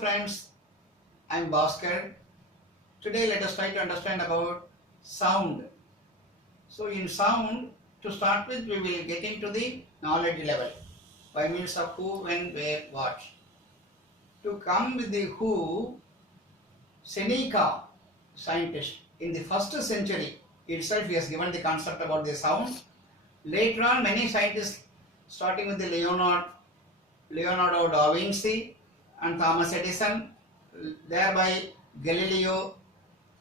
friends, I'm Bhaskar. Today let us try to understand about sound. So in sound, to start with, we will get into the knowledge level by means of who, when, where, what. To come with the who, Seneca, scientist, in the first century itself he has given the concept about the sound. Later on, many scientists starting with the Leonardo da Vinci and Thomas Edison, thereby Galileo.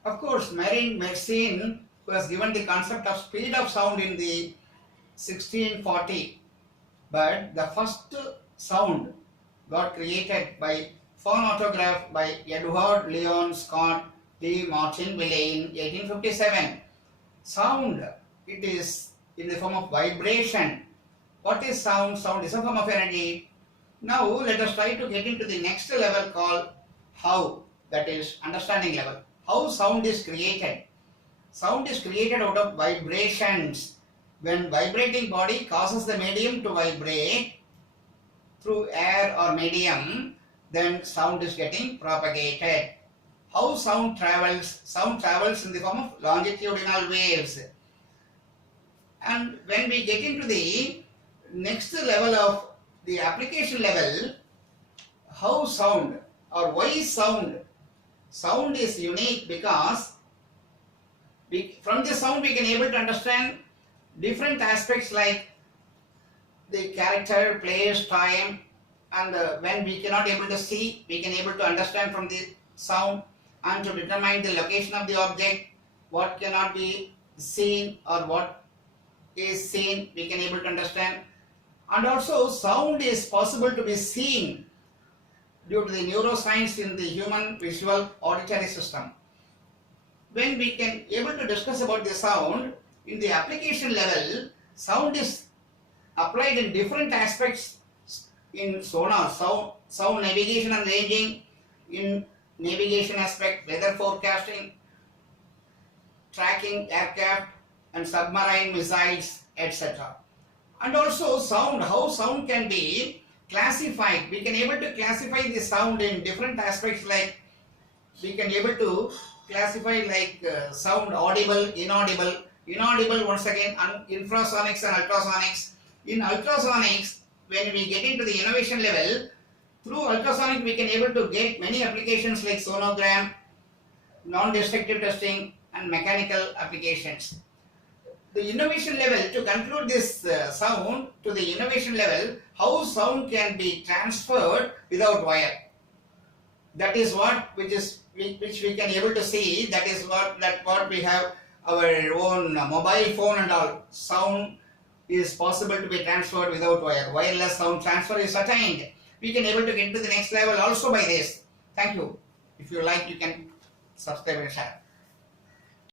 Of course, Marine Mersenne, who has given the concept of speed of sound in the 1640. But the first sound got created by phonautograph by Edward Leon Scott de Martinville in 1857. Sound, it is in the form of vibration. What is sound? Sound is a form of energy. Now let us try to get into the next level called how, that is understanding level. How sound is created. Sound is created out of vibrations. When vibrating body causes the medium to vibrate through air or medium, then sound is getting propagated. How sound travels? Sound travels in the form of longitudinal waves. And when we get into the next level of the application level, how sound or why sound? Sound is unique because from the sound we can able to understand different aspects like the character, place, time, and when we cannot able to see, we can able to understand from the sound, and to determine the location of the object, what cannot be seen or what is seen, we can able to understand. And also sound is possible to be seen due to the neuroscience in the human visual auditory system. When we can able to discuss about the sound, in the application level, sound is applied in different aspects in sonar, sound navigation and ranging, in navigation aspect, weather forecasting, tracking aircraft and submarine missiles, etc. And also sound, how sound can be classified. We can able to classify the sound in different aspects, like we can able to classify like sound audible, inaudible. Inaudible, once again, infrasonics and ultrasonics. In ultrasonics, when we get into the innovation level, through ultrasonic we can able to get many applications like sonogram, non-destructive testing and mechanical applications. The innovation level, to conclude this sound to the innovation level, how sound can be transferred without wire. That is what which we can able to see. That is what we have our own mobile phone and all. Sound is possible to be transferred without wire. Wireless sound transfer is attained. We can able to get to the next level also by this. Thank you. If you like, you can subscribe and share.